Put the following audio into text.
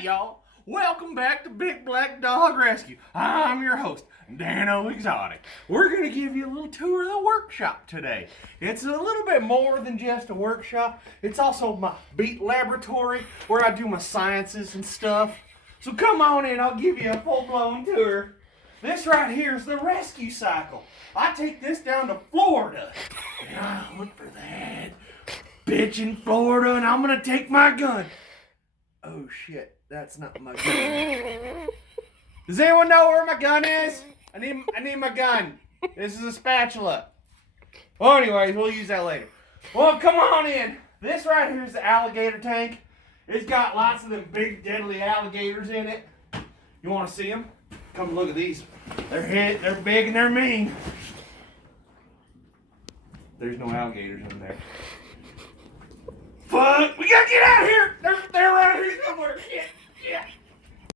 Alright, y'all. Welcome back to Big Black Dog Rescue. I'm your host, Dano Exotic. We're going to give you a little tour of the workshop today. It's a little bit more than just a workshop. It's also my beat laboratory where I do my sciences and stuff. So come on in, I'll give you a full-blown tour. This right here is the rescue cycle. I take this down to Florida. Yeah, look for that bitch in Florida, and I'm going to take my gun. Oh shit, that's not my gun. Does anyone know where my gun is? I need my gun. This is a spatula. Well, anyways, we'll use that later. Well, come on in. This right here is the alligator tank. It's got lots of them big deadly alligators in it. You want to see them? Come look at these. They're big and they're mean. There's no alligators in there. Fuck! We gotta get out of here! They're around here somewhere! Yeah.